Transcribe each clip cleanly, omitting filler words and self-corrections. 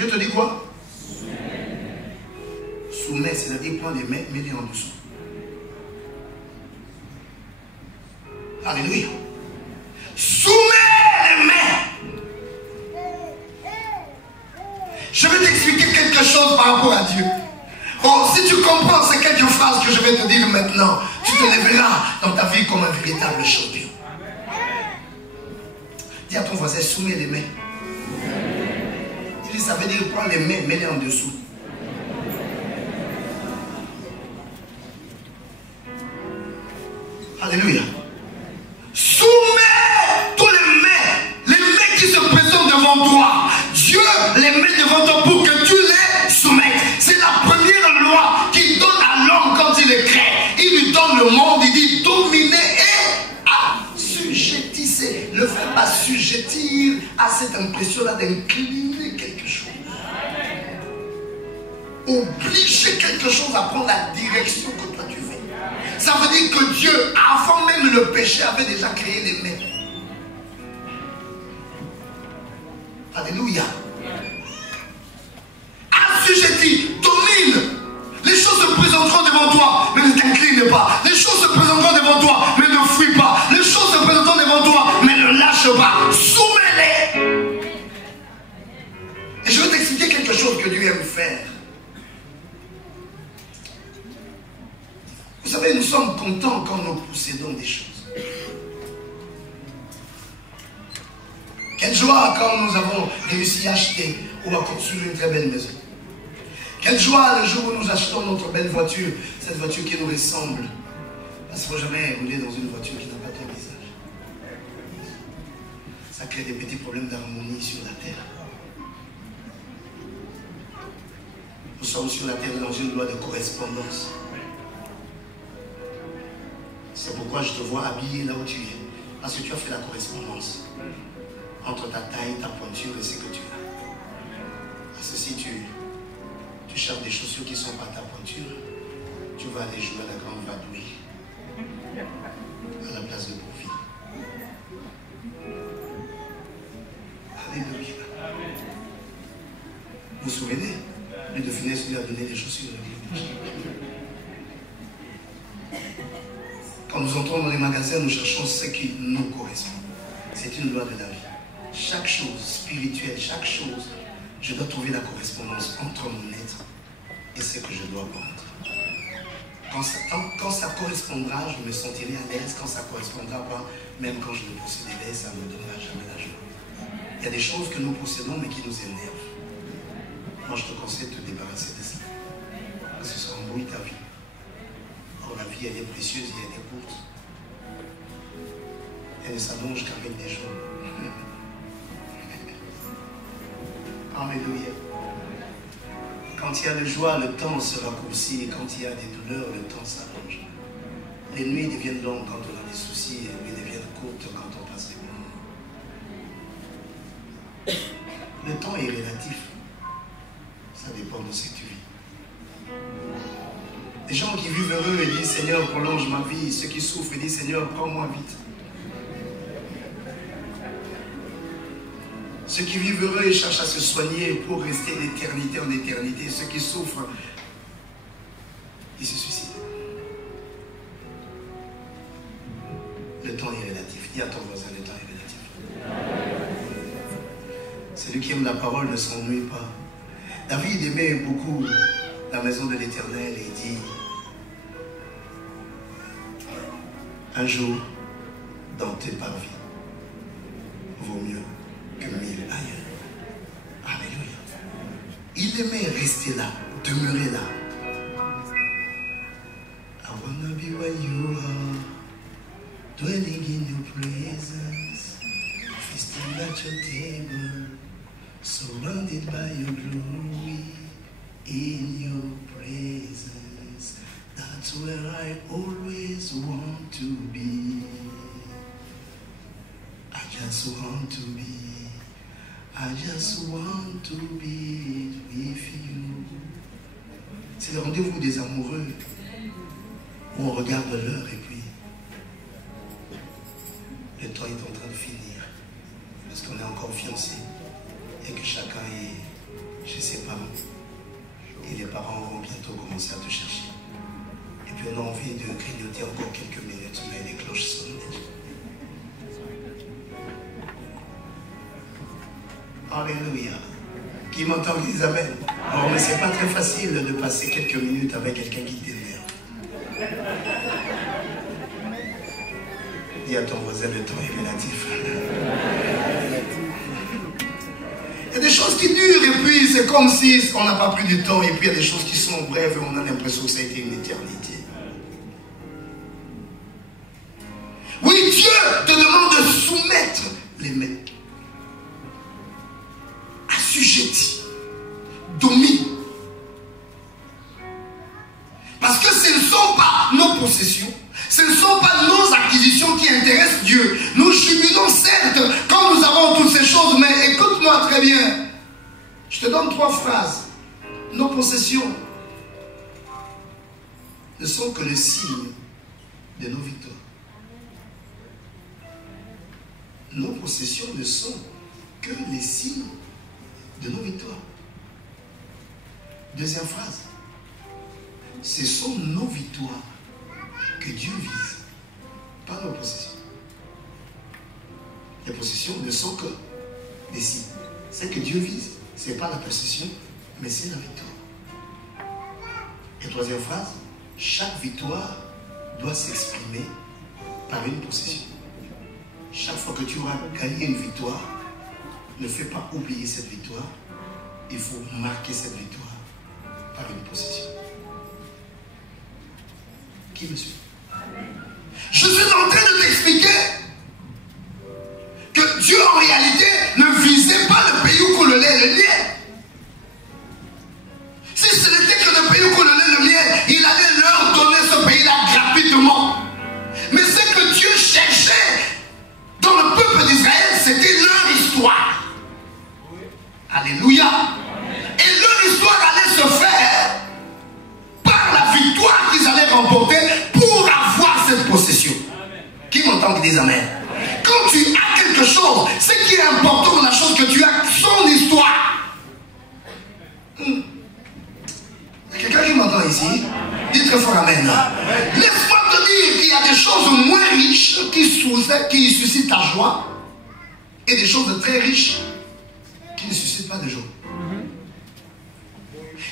Dieu te dit quoi? Soumets, c'est-à-dire prends les mains, mets-les en dessous. Alléluia. Soumets les mains. Je vais t'expliquer quelque chose par rapport à Dieu. Oh, si tu comprends ces quelques phrases que je vais te dire maintenant, tu te lèveras dans ta vie comme un véritable champion. Dis à ton voisin, soumets les mains. Ça veut dire prends les mains, mets-les en dessous. Alléluia. Soumets tous les mains qui se présentent devant toi. Dieu les met devant toi pour que tu les soumettes. C'est la première loi qu'il donne à l'homme quand il est créé. Il lui donne le monde, il dit dominez et assujettissez. Le verbe assujettir a cette impression-là d'incliner quelque chose. Obliger quelque chose à prendre la direction que toi tu veux. Ça veut dire que Dieu, avant même le péché, avait déjà créé les mains. Alléluia. Assujetti, domine. Les choses se présenteront devant toi, mais ne t'incline pas. Les choses se présenteront devant toi, mais ne fuis pas. Les choses se présenteront devant toi, mais ne lâche pas. Soumets-les. Et je vais t'expliquer quelque chose que Dieu aime faire. Vous savez, nous sommes contents quand nous possédons des choses. Quelle joie quand nous avons réussi à acheter ou à construire une très belle maison. Quelle joie le jour où nous achetons notre belle voiture, cette voiture qui nous ressemble. Parce qu'il ne faut jamais rouler dans une voiture qui n'a pas ton visage. Ça crée des petits problèmes d'harmonie sur la terre. Nous sommes sur la terre dans une loi de correspondance. C'est pourquoi je te vois habillé là où tu es. Parce que tu as fait la correspondance entre ta taille, ta pointure et ce que tu as. Parce que si tu cherches des chaussures qui ne sont pas ta pointure, tu vas aller jouer à la grande vadouille à la place de profit. Alléluia. Vous vous souvenez? Lui de Finesse lui a donné des chaussures. Quand nous entrons dans les magasins, nous cherchons ce qui nous correspond. C'est une loi de la vie. Chaque chose spirituelle, chaque chose, je dois trouver la correspondance entre mon être et ce que je dois prendre. Quand ça correspondra, je me sentirai à l'aise. Quand ça ne correspondra pas, même quand je le posséderai, ça ne me donnera jamais la joie. Il y a des choses que nous possédons mais qui nous énervent. Moi, je te conseille de te débarrasser de ça. Parce que ça embrouille ta vie. Or, la vie, elle est précieuse et elle est courte. Elle ne s'allonge qu'avec des jours. Alléluia. Quand il y a le joie, le temps se raccourcit. Et quand il y a des douleurs, le temps s'allonge. Les nuits deviennent longues quand on a des soucis. Et les nuits deviennent courtes quand on passe des moments. Le temps est relatif. Ça dépend de ce que tu vis. Les gens qui vivent heureux et disent Seigneur, prolonge ma vie. Ceux qui souffrent et disent Seigneur, prends-moi vite. Ceux qui vivent heureux et cherchent à se soigner pour rester d'éternité en éternité. Ceux qui souffrent, ils se suicident. Le temps est relatif. Dis à ton voisin, le temps est relatif. Celui qui aime la parole ne s'ennuie pas. David aimait beaucoup la maison de l'Éternel et dit un jour dans tes parvis vaut mieux que 1000 ailleurs. Alléluia. Il aimait rester là, demeurer là. I wanna be where you are, dwelling in your presence, feasting at your table, surrounded by your glory, in your presence. That's where I always want to be. I just want to be. I just want to be with you. C'est le rendez-vous des amoureux où on regarde l'heure et puis le temps est en train de finir parce qu'on est encore fiancés et que chacun est chez ses parents. Et les parents vont bientôt commencer à te chercher. Et puis on a envie de grignoter encore quelques minutes, mais les cloches sonnent déjà. Alléluia. Qui m'entend, disent amen. Oh, mais c'est pas très facile de passer quelques minutes avec quelqu'un qui t'énerve. Dis à ton voisin, le temps est relatif. Il y a des choses qui durent et puis c'est comme si on n'a pas pris du temps, et puis il y a des choses qui sont brèves et on a l'impression que ça a été une éternité. Oui, Dieu te demande de soumettre les mains. Assujetti, domine. Parce que ce ne sont pas nos possessions, ce ne sont pas nos acquisitions qui intéressent Dieu. Nous jubilons certes quand nous avons toutes ces choses, mais écoute-moi très bien. Je te donne 3 phrases. Nos possessions ne sont que le signe de nos victoires. Nos possessions ne sont que les signes de nos victoires. Deuxième phrase. Ce sont nos victoires que Dieu vise, pas nos possessions. Les possessions ne sont que des signes. Ce que Dieu vise, ce n'est pas la possession, mais c'est la victoire. Et troisième phrase, chaque victoire doit s'exprimer par une possession. Chaque fois que tu auras gagné une victoire, ne fais pas oublier cette victoire. Il faut marquer cette victoire par une possession. Qui me suit? Je suis en train de t'expliquer que Dieu en réalité ne visait pas le pays où coule le lait et le miel. Si ce n'était que le pays où coule le lait et le miel, il allait leur donner ce pays-là gratuitement. Mais ce que Dieu cherchait dans le peuple d'Israël, c'était leur histoire. Alléluia. Et leur histoire allait se faire par la victoire qu'ils allaient remporter pour avoir cette possession. Qui m'entend qui dit amen? Quand tu as quelque chose, ce qui est important dans la chose que tu as, son histoire. Il y a quelqu'un qui m'entend ici? Dis très fort amen. Laisse-moi te dire qu'il y a des choses moins riches qui suscitent ta joie et des choses très riches qui ne suscitent pas de joie.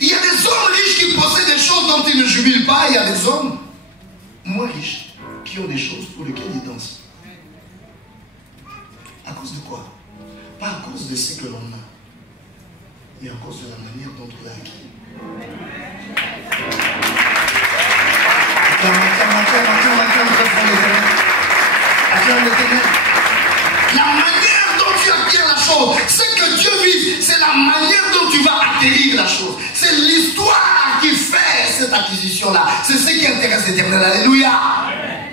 Il y a des hommes riches qui possèdent des choses dont ils ne jubilent pas. Il y a des hommes moins riches qui ont des choses pour lesquelles ils dansent. À cause de quoi? Pas à cause de ce que l'on a, mais à cause de la manière dont on l'a acquis. La manière dont tu acquiers la chose, ce que Dieu vise, c'est la manière dont tu vas acquérir la chose. C'est l'histoire qui fait cette acquisition-là. C'est ce qui intéresse l'Éternel. Alléluia.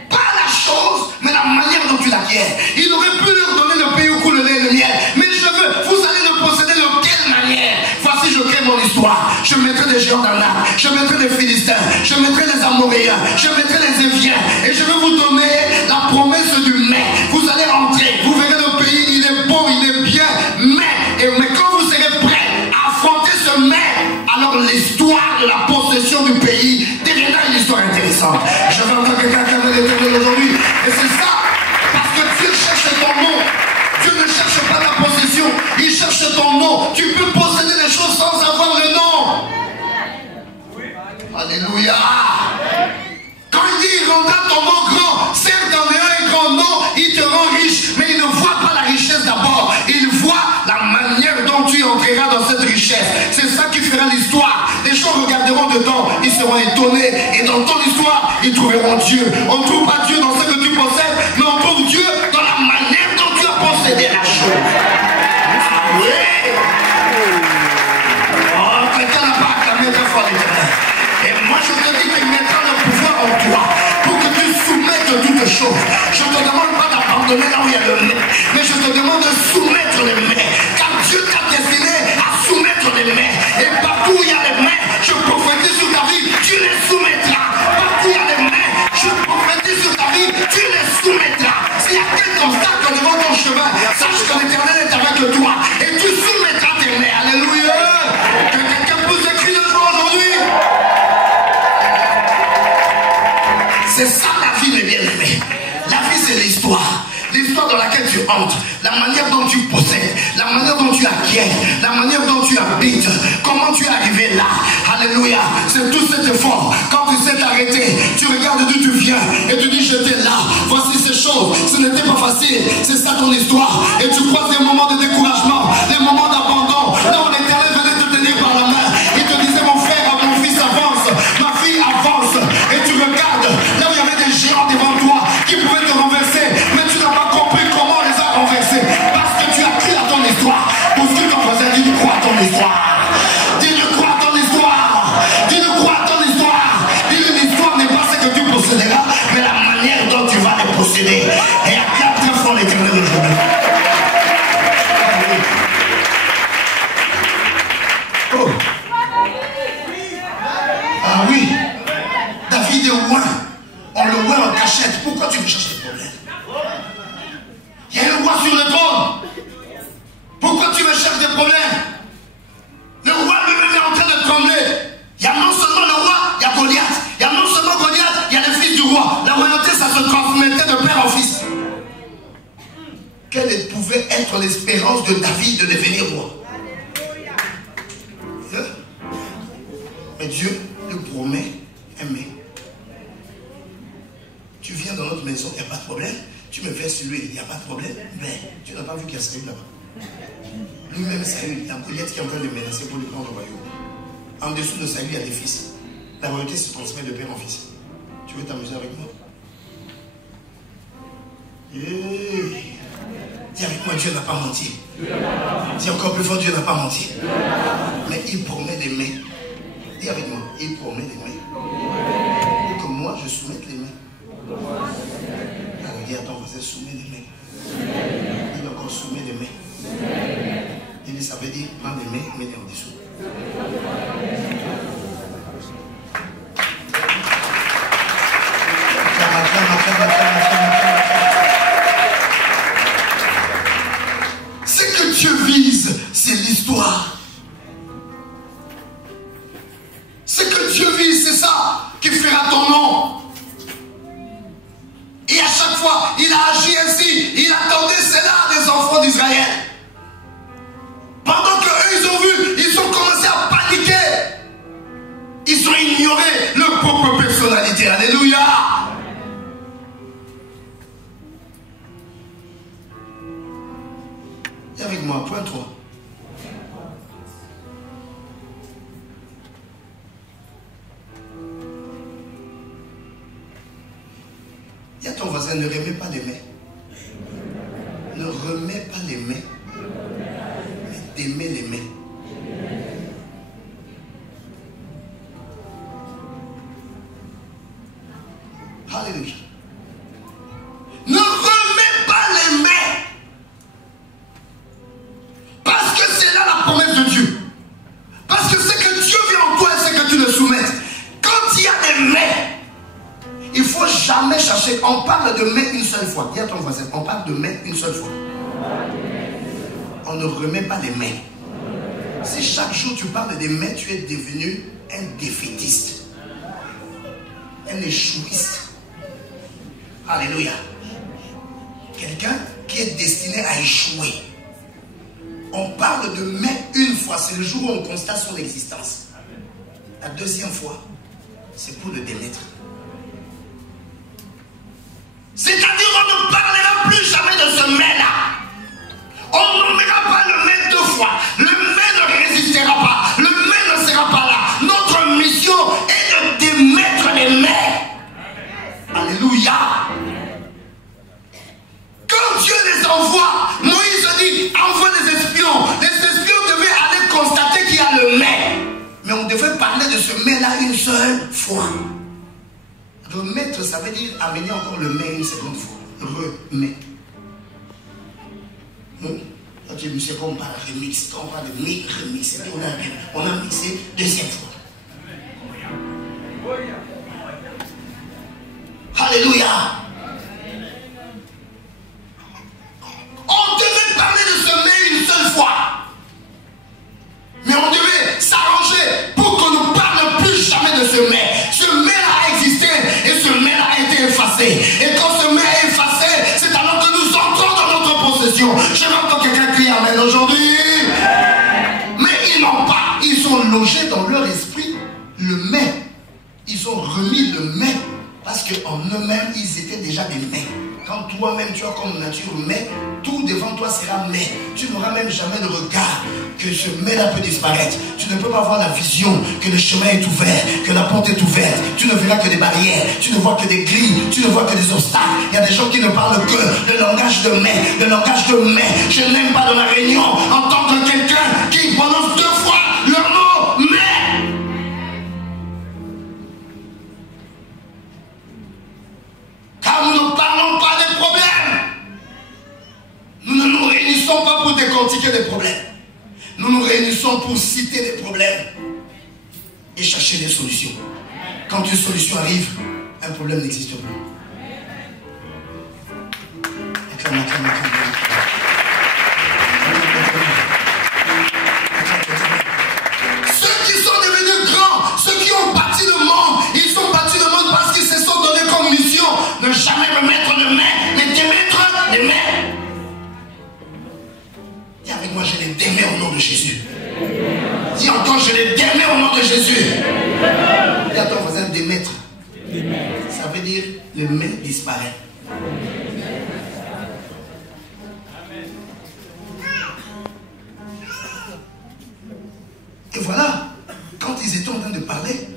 Pas la chose, mais la manière dont tu l'acquiers. Il aurait pu leur donner le pays où coule le lait et le miel. Mais je veux, vous allez le posséder de quelle manière? Voici, je crée mon histoire. Je mettrai des géants dans l'arbre. Je mettrai des Philistins. Je mettrai les Amoréens. Je mettrai les Éviens. Et je vais vous donner la promesse du mais. Vous allez entrer. Vous verrez le pays. Il est beau, il est bien. Mais quand vous serez prêts à affronter ce mais, alors l'histoire de la possession du pays deviendra une histoire intéressante. Je vais entendre quelqu'un qui a l'Éternel aujourd'hui. Et c'est ça. Parce que Dieu cherche ton nom. Dieu ne cherche pas ta possession. Il cherche ton nom. Tu peux posséder les choses sans avoir le nom. Alléluia. Quand il dit il rendra ton nom grand, certes en ayant un grand nom, il te rend riche, mais il ne voit pas la richesse d'abord. Il voit la manière dont tu entreras dans cette richesse. C'est ça qui fera l'histoire. Les gens regarderont dedans, ils seront étonnés. Et dans ton histoire, ils trouveront Dieu. On ne trouve pas Dieu dans ce que tu possèdes, mais on trouve Dieu dans la manière dont tu as possédé la chose. Ah oui. Oh, quelqu'un n'a pas acclamé très fort l'Éternel. Et moi je te dis qu'il mettra le pouvoir en toi pour que tu soumettes toutes choses. Je ne te demande pas d'abandonner là où il y a le mais, mais je te demande de soumettre les mains. Car Dieu t'a destiné à soumettre les mains. Et partout où il y a les mains, je prophétise sur ta vie, tu les soumettras. Partout où il y a les mains, je prophétise sur ta vie, tu les soumettras. S'il y a quelque obstacle devant ton chemin, sache que l'Éternel est avec toi. Et tu soumettras tes mains. Alléluia. tu entres, la manière dont tu possèdes, la manière dont tu acquiers, la manière dont tu habites, comment tu es arrivé là. Alléluia. C'est tout cet effort. Quand tu sais t'arrêter, tu regardes d'où tu viens et tu dis j'étais là. Voici ces choses. Ce n'était pas facile. C'est ça ton histoire. Et tu crois des moments de découragement, des moments d'abandon. Là où l'Éternel venait te tenir par la main. Il te disait mon frère, mon fils avance, ma fille avance. Et tu regardes là où il y avait des géants devant toi qui pouvaient te renverser. Mais tu n'as pas compris comment on les a renversés. Parce que tu as cru à ton histoire. Pour ce que ton voisin dit, tu crois à ton histoire. Dis-le, crois à ton histoire. Dis-le, crois à ton histoire. Dis-le, l'histoire n'est pas ce que tu posséderas, mais la manière dont tu vas les posséder. Et acclame très fort l'Éternel aujourd'hui. Oh. Ah oui. David est loin. On le voit en cachette. Pourquoi tu veux chercher le problème? Il y a un roi sur le trône. Pourquoi tu me cherches des problèmes? Le roi lui-même est en train de trembler. Il y a non seulement le roi, il y a Goliath. Il y a non seulement Goliath, il y a le fils du roi. La royauté, ça se transmettait de père en fils. Quelle pouvait être l'espérance de David de devenir roi? Mais Dieu lui promet aimer. Tu viens dans notre maison, il n'y a pas de problème. Tu me verses l'huile, il n'y a pas de problème. Mais tu n'as pas vu qu'il y a Saül là-bas. Lui-même, Saül, il y a Goliath qui est en train de menacer pour lui prendre le royaume. En dessous de Saül, il y a des fils. La royauté se transmet de père en fils. Tu veux t'amuser avec moi? Dis avec moi, Dieu n'a pas menti. Dis encore plus fort, Dieu n'a pas menti. Mais il promet d'aimer. Dis avec moi, il promet d'aimer. Pour que moi, je soumette les mains. Alors dis à ton voisin, soumets les mains. Dis encore, soumets les mains. Dis, ça veut dire, prends les mains, mets-les en dessous. Ce que Dieu vise, c'est l'histoire. Ce que Dieu vise, c'est ça qui fera ton nom. Et à chaque fois, il a agi ainsi. Il attendait cela des enfants d'Israël. Pendant qu'eux, ils ont vu, ils ont commencé à paniquer. Ils ont ignoré leur propre personnalité. Alléluia. Et avec moi, point 3. Dis à ton voisin, ne remets pas les mains. Ne remets pas les mains. Mais d'aimer les mains. Alléluia. Ne remets pas les mains. Parce que c'est là la promesse de Dieu. Parce que ce que Dieu veut en toi, c'est que tu le soumettes. Quand il y a des mains, il ne faut jamais chercher. On parle de main une seule fois. Dis à ton voisin, on parle de main une seule fois. On ne remet pas les mains. Si chaque jour tu parles des mains, tu es devenu un défaitiste. Un échouiste. Alléluia. Quelqu'un qui est destiné à échouer. On parle de main une fois. C'est le jour où on constate son existence. La deuxième fois, c'est pour le démettre. C'est-à-dire qu'on ne parlera plus jamais de ce main-là. On nommera pas le main deux fois. Le main ne résistera pas. Le main ne sera pas là. Notre mission est de démettre les mains. Alléluia. Quand Dieu les envoie, Moïse dit, envoie des espions. Les espions devaient aller constater qu'il y a le main. Mais on devait parler de ce main-là une seule fois. Remettre, ça veut dire amener encore le main une seconde fois. Remettre. Quand tu sais qu'on parle de remix, quand on parle de remix, on a mixé deuxième fois. Alléluia. On devait parler de ce main une seule fois. Mais on devait s'arranger pour qu'on ne parle plus jamais de ce main. Ce main a existé et ce main a été effacé. Et quand ce main est effacé, c'est alors que nous entrons dans notre possession. Je vais entendre quelqu'un crier amen aujourd'hui. Mais ils n'ont pas. Ils ont logé dans leur esprit le mais. Ils ont remis le mais. Parce qu'en eux-mêmes, ils étaient déjà des mais. Quand toi-même tu as comme nature mais, tout devant toi sera mais. Tu n'auras même jamais le regard que ce mais-là peut disparaître. Tu ne peux pas avoir la vision que le chemin est ouvert, que la porte est ouverte. Tu ne verras que des barrières, tu ne vois que des grilles, tu ne vois que des obstacles. Il y a des gens qui ne parlent que le langage de mais, le langage de mais. Je n'aime pas dans la réunion entendre quelqu'un qui prononce 2 fois leur mot mais. Car nous ne parlons pas des problèmes. Nous ne nous réunissons pas pour décortiquer des problèmes. Nous nous réunissons pour citer des problèmes et chercher des solutions. Quand une solution arrive, un problème n'existe plus. Acclame, acclame, acclame. Ceux qui sont devenus grands, ceux qui ont bâti le monde, ils ont bâti le monde parce qu'ils se sont donnés comme mission ne jamais remettre le mais d'émettre les mains. Dis avec moi, je les démets au nom de Jésus. Dis encore, je les démets au nom de Jésus. Dis à ton voisin, démettre. Ça veut dire le mais disparaît. Et voilà, quand ils étaient en train de parler,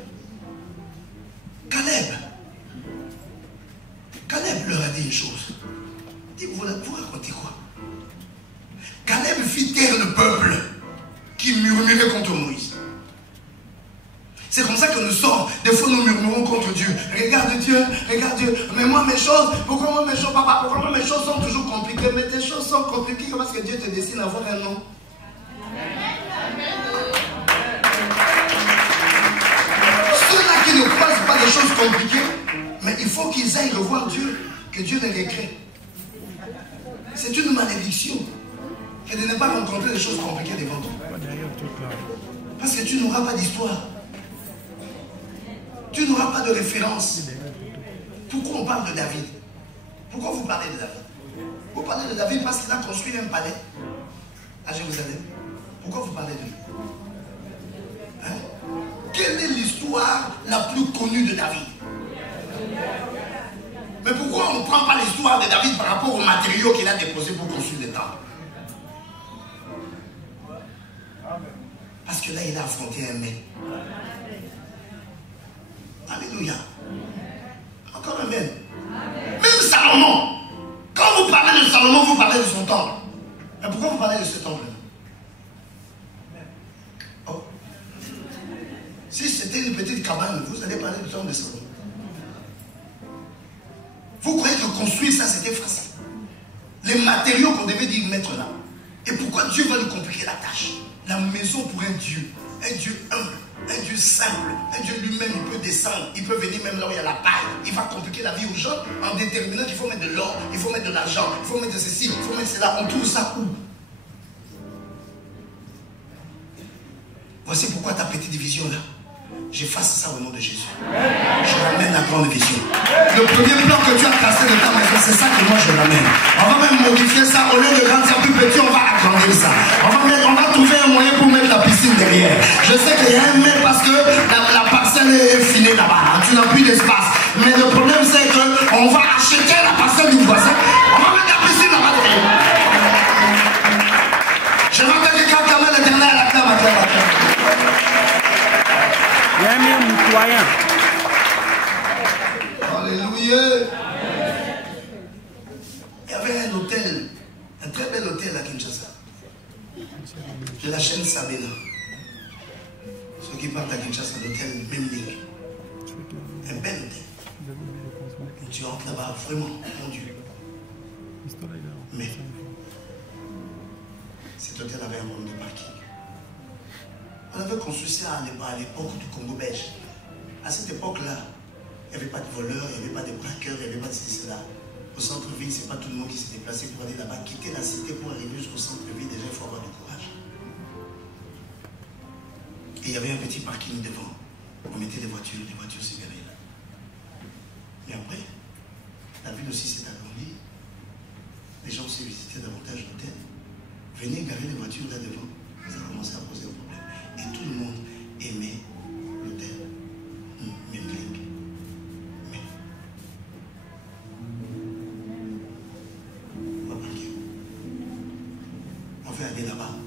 Caleb leur a dit une chose. Il dit, vous racontez quoi? Caleb fit taire le peuple qui murmurait contre Moïse. C'est comme ça que nous sommes. Des fois nous murmurons contre Dieu. Regarde Dieu, mais moi mes choses, pourquoi moi mes choses, papa, pourquoi moi mes choses sont toujours compliquées? Mais tes choses sont compliquées parce que Dieu te destine à avoir un nom. Ceux-là qui ne croisent pas des choses compliquées, mais il faut qu'ils aillent revoir Dieu, que Dieu les recrée. C'est une malédiction que de ne pas rencontrer des choses compliquées devant toi. Parce que tu n'auras pas d'histoire. Tu n'auras pas de référence. Pourquoi on parle de David? Pourquoi vous parlez de David? Vous parlez de David parce qu'il a construit un palais à Jérusalem. Pourquoi vous parlez de lui? Hein? Quelle est l'histoire la plus connue de David? Mais pourquoi on ne prend pas l'histoire de David par rapport aux matériaux qu'il a déposés pour construire le temple? Parce que là, il a affronté un mais. Alléluia. Encore un même. Même Salomon. Quand vous parlez de Salomon, vous parlez de son temple. Mais pourquoi vous parlez de ce temple? Oh. Si c'était une petite cabane, vous allez parler du temple de Salomon. Vous croyez que construire ça, c'était facile? Les matériaux qu'on devait dire mettre là. Et pourquoi Dieu va nous compliquer la tâche? La maison pour un Dieu humble, un Dieu simple, un Dieu lui-même, il peut descendre, il peut venir même là où il y a la paille. Il va compliquer la vie aux gens en déterminant qu'il faut mettre de l'or, il faut mettre de l'argent, il faut mettre de ceci, il faut mettre cela. On trouve ça où? Voici pourquoi ta petite vision là, j'efface ça au nom de Jésus. Je ramène la grande vision. Le premier plan que tu as tracé de ta maison, c'est ça que moi je ramène. On va même modifier ça. Au lieu de rendre ça plus petit, on va agrandir ça. On va trouver un moyen pour mettre la piscine derrière. Je sais qu'il y a un mais parce que la parcelle est filée là-bas. Tu n'as plus d'espace. Mais le problème c'est qu'on va acheter la parcelle du voisin. On va mettre la piscine là-bas derrière. Je vais mettre quelqu'un qui amène l'éternel à la clame. Il y a un même mitoyen. Alléluia. Il y avait un hôtel, un très bel hôtel à Kinshasa. De la chaîne Sabena. Ceux qui partent à Kinshasa, l'hôtel Memling. Un bel hôtel. Et tu entres là-bas, vraiment, mon Dieu. Mais cet hôtel avait un problème de parking. On avait construit ça à l'époque du Congo belge. À cette époque-là, il n'y avait pas de voleurs, il n'y avait pas de braqueurs, il n'y avait pas de ceci, cela. Au centre-ville, ce n'est pas tout le monde qui s'est déplacé pour aller là-bas. Quitter la cité pour arriver jusqu'au centre-ville, déjà, il faut avoir du courage. Et il y avait un petit parking devant. On mettait les voitures se garaient là. Mais après, la ville aussi s'est agrandie. Les gens commencé à visiter davantage l'hôtel. Venez garer les voitures là devant. Ça a commencé à poser un problème. Et tout le monde aimait l'hôtel. Même Link. Mais. On va partir. On va aller là-bas.